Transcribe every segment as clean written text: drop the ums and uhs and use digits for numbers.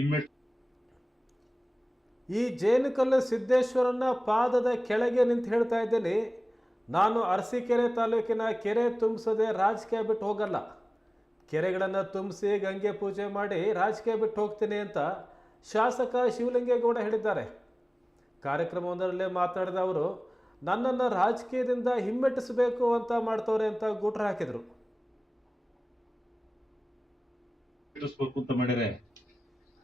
ಇಮ್ಮೆಟ್ ಈ ಜೇನುಕಲ್ಲು ಸಿದ್ದೇಶ್ವರನ ಪಾದದ ಕೆಳಗೆ ನಿಂತು ಹೇಳ್ತಾ ಇದ್ದೀನಿ, ನಾನು ಅರಸೀಕೆರೆ ತಾಲೂಕಿನ ಕೆರೆ ತುಂಬಿಸದೆ ರಾಜಕೀಯ ಬಿಟ್ಟು ಹೋಗಲ್ಲ, ಕೆರೆಗಳನ್ನು ತುಂಬಿಸಿ ಗಂಗೆ ಪೂಜೆ ಮಾಡಿ ರಾಜಕೀಯ ಬಿಟ್ಟು ಹೋಗ್ತೀನಿ ಅಂತ ಶಾಸಕ ಶಿವಲಿಂಗೇಗೌಡ ಹೇಳಿದ್ದಾರೆ. ಕಾರ್ಯಕ್ರಮವೊಂದರಲ್ಲೇ ಮಾತನಾಡಿದ ಅವರು, ನನ್ನನ್ನು ರಾಜಕೀಯದಿಂದ ಹಿಮ್ಮೆಟ್ಟಿಸಬೇಕು ಅಂತ ಮಾಡ್ತವ್ರೆ ಅಂತ ಗೂಟ್ರ ಹಾಕಿದರು. ಅಂತ ಮಾಡಿದ್ರೆ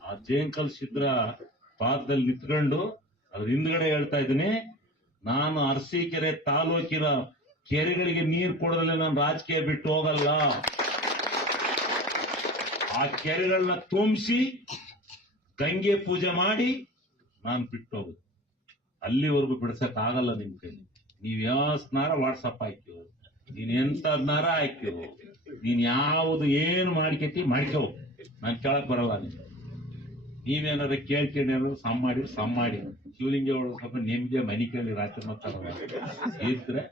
ಆ ಜೇನುಕಲ್ ಸಿದ್ರ ಪಾದದಲ್ಲಿ ನಿಂತ್ಕೊಂಡು ಅದ್ರ ಹಿಂದ್ಗಡೆ ಹೇಳ್ತಾ ಇದ್ದೀನಿ, ನಾನು ಅರಸೀಕೆರೆ ತಾಲೂಕಿನ ಕೆರೆಗಳಿಗೆ ನೀರು ಕೊಡೋದ್ರಲ್ಲಿ ನಾನು ರಾಜಕೀಯ ಬಿಟ್ಟು ಹೋಗಲ್ಲ, ಆ ಕೆರೆಗಳನ್ನ ತುಂಬಿಸಿ ಗಂಗೆ ಪೂಜೆ ಮಾಡಿ ನಾನು ಬಿಟ್ಟು ಹೋಗುದು. ಅಲ್ಲಿವರೆಗೂ ಬಿಡ್ಸಕ್ ಆಗಲ್ಲ ನಿಮ್ ಕೈಲಿ. ನೀವ್ ಯಾವ ಸ್ನಾರ ವಾಟ್ಸಪ್ ಹಾಕಿವು, ನೀನ್ ಎಂತದ್ನಾರ ಹಾಕಿವು, ನೀನ್ ಯಾವುದು ಏನು ಮಾಡ್ಕೇತಿ ಮಾಡ್ಕೋ, ನಾನ್ ಕೇಳಕ್ ಬರಲ್ಲ. ನೀವೇನಾದ್ರು ಕೇಳ್ಕೊಂಡ್ರು ಸಮ್ ಮಾಡಿ ಶಿವಲಿಂಗೇಗೌಡ ಸ್ವಲ್ಪ ನಿಮ್ಗೆ ಮನಿ ಕೇಳಿ ರಾತ್ರಿ ಮಾತಾಡೋಣ ಇದ್ರೆ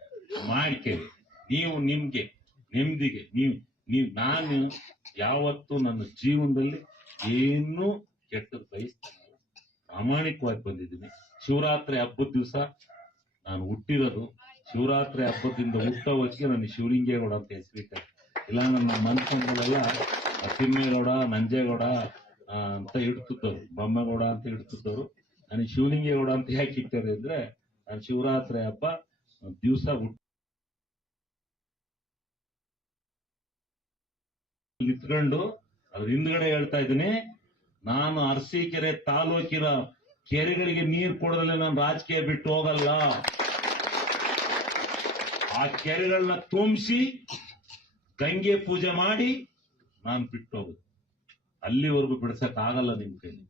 ಮಾಡ್ಕೇಳಿ. ನೀವು ನಿಮ್ಗೆ ನೆಮ್ಮದಿಗೆ ನಾನು ಯಾವತ್ತು ನನ್ನ ಜೀವನದಲ್ಲಿ ಏನೂ ಕೆಟ್ಟದ್ದು ಬಯಸ್ತಾನಲ್ಲ, ಪ್ರಾಮಾಣಿಕವಾಗಿ ಬಂದಿದ್ದೀನಿ. ಶಿವರಾತ್ರಿ ಹಬ್ಬದ ದಿವಸ ನಾನು ಹುಟ್ಟಿರೋದು, ಶಿವರಾತ್ರಿ ಹಬ್ಬದಿಂದ ಹುಟ್ಟೋ ಹೊತ್ತಿಗೆ ನನ್ನ ಶಿವಲಿಂಗೇಗೌಡ ಅಂತ ಹೆಸರಿಟ್ಟ. ಇಲ್ಲ ನನ್ನ ಮನ್ಕೊಂಡಲ್ಲ ತಿಮ್ಮೇಗೌಡ, ನಂಜೇಗೌಡ ಅಂತ ಇಡ್ತಿದ್ದವ್ರು, ಬೊಮ್ಮೇಗೌಡ ಅಂತ ಇಡ್ತಿದ್ದವ್ರು. ನನಗೆ ಶಿವಲಿಂಗೇಗೌಡ ಅಂತ ಯಾಕೆ ಇಟ್ಟಾರೆ ಅಂದ್ರೆ, ನಾನು ಶಿವರಾತ್ರಿ ಹಬ್ಬ ದಿವಸ ನಿಂತ್ಕೊಂಡು ಅದ್ರ ಹಿಂದ್ಗಡೆ ಹೇಳ್ತಾ ಇದ್ದೀನಿ, ನಾನು ಅರಸೀಕೆರೆ ತಾಲೂಕಿನ ಕೆರೆಗಳಿಗೆ ನೀರು ಕೊಡೋದ್ರಲ್ಲಿ ನಾನು ರಾಜಕೀಯ ಬಿಟ್ಟು ಹೋಗಲ್ಲ, ಆ ಕೆರೆಗಳನ್ನ ತುಂಬಿಸಿ ಗಂಗೆ ಪೂಜೆ ಮಾಡಿ ನಾನು ಬಿಟ್ಟು ಹೋಗುದು. ಅಲ್ಲಿವರೆಗೂ ಬಿಡ್ಸಕ್ ಆಗಲ್ಲ ನಿಮ್ ಕೈಲಿ.